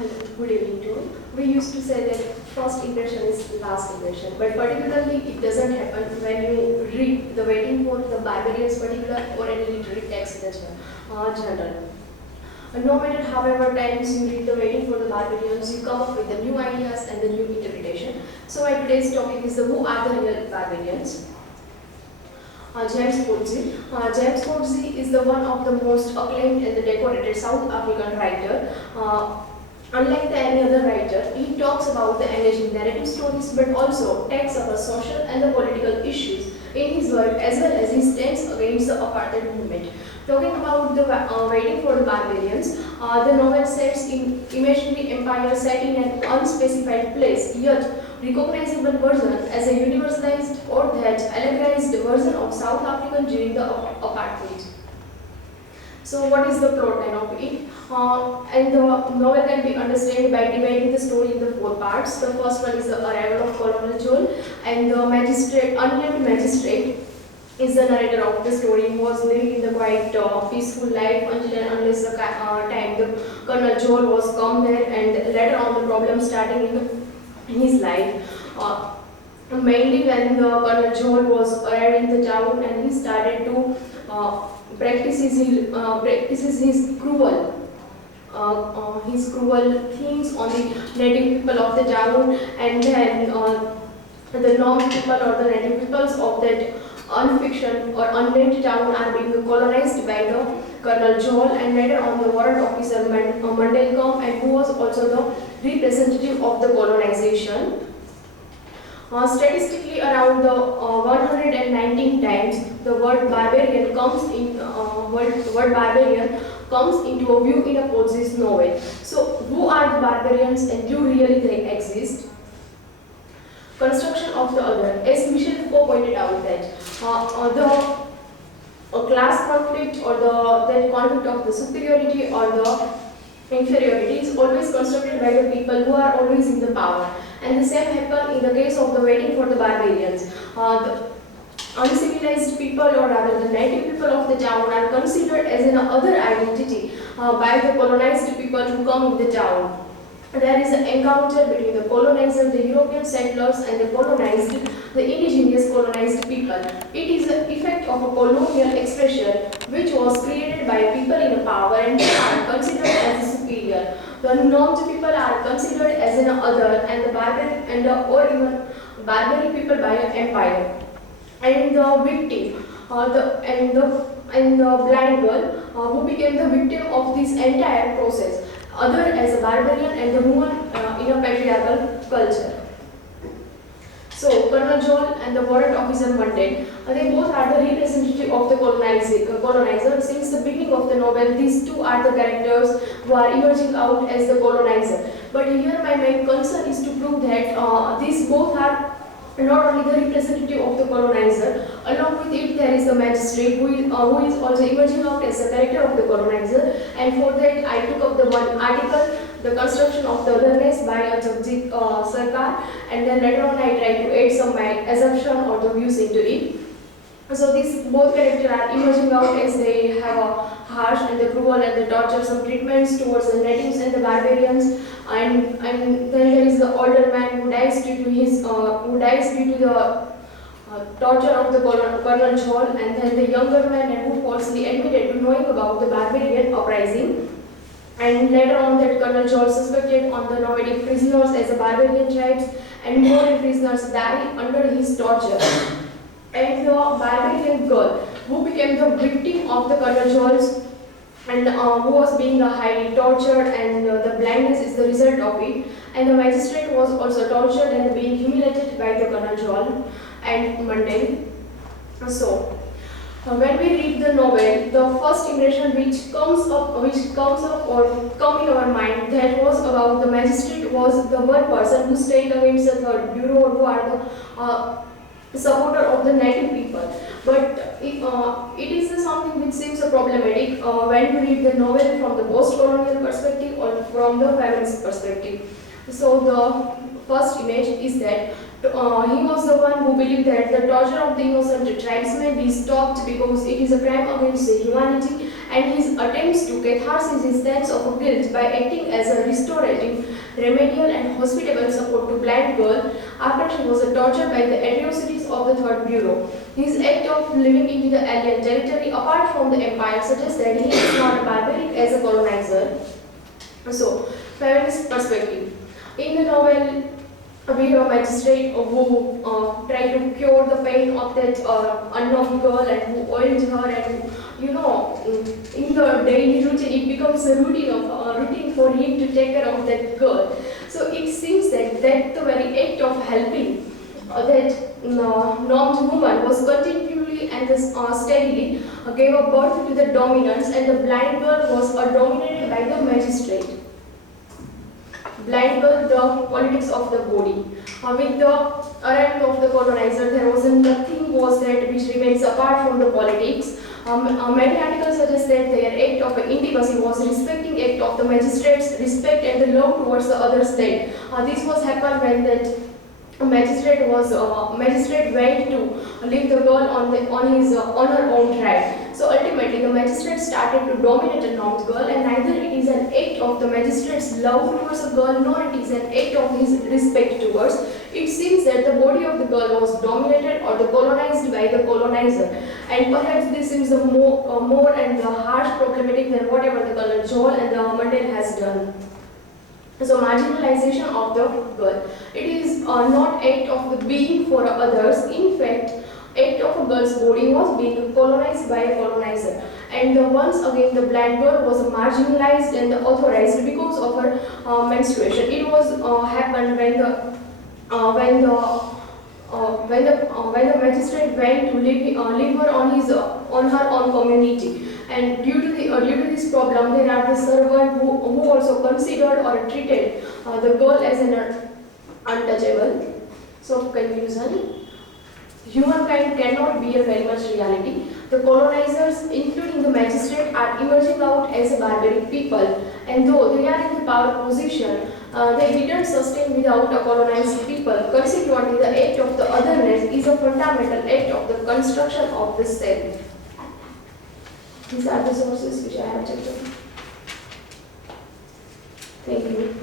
Hello, good evening to all. We used to say that first impression is last impression, but particularly it doesn't happen when you read the Waiting for the Barbarians particular or any literary text in the journal. No matter however times you read the Waiting for the Barbarians, you come up with the new ideas and the new interpretation. So my today's topic is the who are the real barbarians. J.M.Coetzee. J.M.Coetzee is the one of the most acclaimed and the decorated South African writer. Unlike any other writer, he talks about the engaging narrative stories but also takes up the social and the political issues in his work as well as his stance against the apartheid movement. Talking about the Waiting for the Barbarians, the novel sets in imaginary empire set in an unspecified place, yet recognizable version as a universalized or that allegorized version of South African during the apartheid. So what is the plot line of it? And the novel can be understood by dividing the story into four parts. The first one is the arrival of Colonel Joel, and the magistrate, unnamed magistrate, is the narrator of the story. He was living in the quite peaceful life until and unless the time the Colonel Joel was come there, and later on the problem starting in his life. Mainly when the Colonel Joel was arrived in the town and he started to practices his cruel things on the native people of the town, and then the non-people or the native peoples of that unfiction or unnamed town are being colonized by the Colonel Joel, and later on the warrant officer Mandel come, and who was also the representative of the colonization. Statistically, around the 119 times, the word barbarian comes in word barbarian comes into a view in a Coetzee's novel. So, who are the barbarians and do really they exist? Construction of the other. As Michel Foucault pointed out that the class conflict or that conflict of the superiority or the inferiority is always constructed by the people who are always in the power. And the same happened in the case of the Waiting for the Barbarians. The uncivilized people, or rather the native people of the town, are considered as an other identity by the colonized people who come in the town. There is an encounter between the colonizer, the European settlers, and the colonized, the indigenous colonized people. It is the effect of a colonial expression which was created by people in power and they are considered as superior. The normed people are considered as an other, and the barbaric or even barbaric people by an empire. And the victim, the blind girl who became the victim of this entire process, other as a barbarian and the woman in a patriarchal culture. So, Colonel Joel and the warrant officer Mandel, they both are the representative of the colonizer. Since the beginning of the novel, these two are the characters who are emerging out as the colonizer. But here my main concern is to prove that these both are not only the representative of the colonizer, along with it there is the magistrate who is also emerging out as the character of the colonizer, and for that I took up the one article, The Construction of the Otherness by J.M.Coetzee Sarkar, and then later on I tried to add some my assumption or the views into it. So these both characters are emerging out as they have a harsh and the cruel and the torturesome treatments towards the natives and the barbarians, and then there is the older man who dies due to the torture of the Colonel Joel, and then the younger man who falsely admitted to knowing about the barbarian uprising. And later on that Colonel Joel suspected on the nomadic prisoners as the barbarian tribes, and more prisoners died under his torture. And the barbarian girl who became the victim of the Colonel Joel's and who was being highly tortured, and the blindness is the result of it. And the magistrate was also tortured and being humiliated by the Colonel Joel and Mandel. So, when we read the novel, the first impression which comes up or come in our mind, that was about the magistrate was the one person who stayed against the third bureau, who are the supporter of the native people. But it is something which seems problematic when you read the novel from the post-colonial perspective or from the feminist perspective. So the first image is that he was the one who believed that the torture of the innocent tribesmen be stopped because it is a crime against the humanity, and his attempts to catharsis his sense of guilt by acting as a restorative, remedial and hospitable support to blind girl after she was tortured by the atrocities of the Third Bureau. His act of living into the alien territory apart from the empire suggests that he is not barbaric as a colonizer. So, feminist perspective. In the novel, we have a magistrate who tried to cure the pain of that unknown girl and who oiled her, and who, in the daily routine it becomes a routine for him to take care of that girl. So it seems that the very act of helping that normed woman was continually and steadily gave a birth to the dominance, and the blind girl was dominated by the magistrate. Blind girl, the politics of the body. With the arrival of the colonizer, there was nothing was that which remains apart from the politics. Many articles suggest that their act of intimacy was respecting act of the magistrate's respect and the love towards the other state. This was happened when that magistrate went to leave the girl on her own track. So ultimately, the magistrate started to dominate a normed girl, and neither it is an act of the magistrate's love towards a girl, nor it is an act of his respect towards. It seems that the body of the girl was dominated or colonized by the colonizer, and perhaps this seems the more and the harsh problematic than whatever the Colonel Joel and the Mandel has done. So marginalization of the girl. It is not act of the being for others. In fact, act of a girl's body was being colonized by a colonizer. And once again, the blind girl was marginalized and authorized because of her menstruation. It was happened when the magistrate went to leave her on her own community. And due to this problem, there are the servant who also considered or treated the girl as an untouchable. So conclusion. Humankind cannot be a very much reality. The colonizers, including the magistrate, are emerging out as a barbaric people, and though they are in the power position, they didn't sustain without a colonized people. Consequently, the act of the otherness is a fundamental act of the construction of the self. These are the sources which I have checked. Thank you.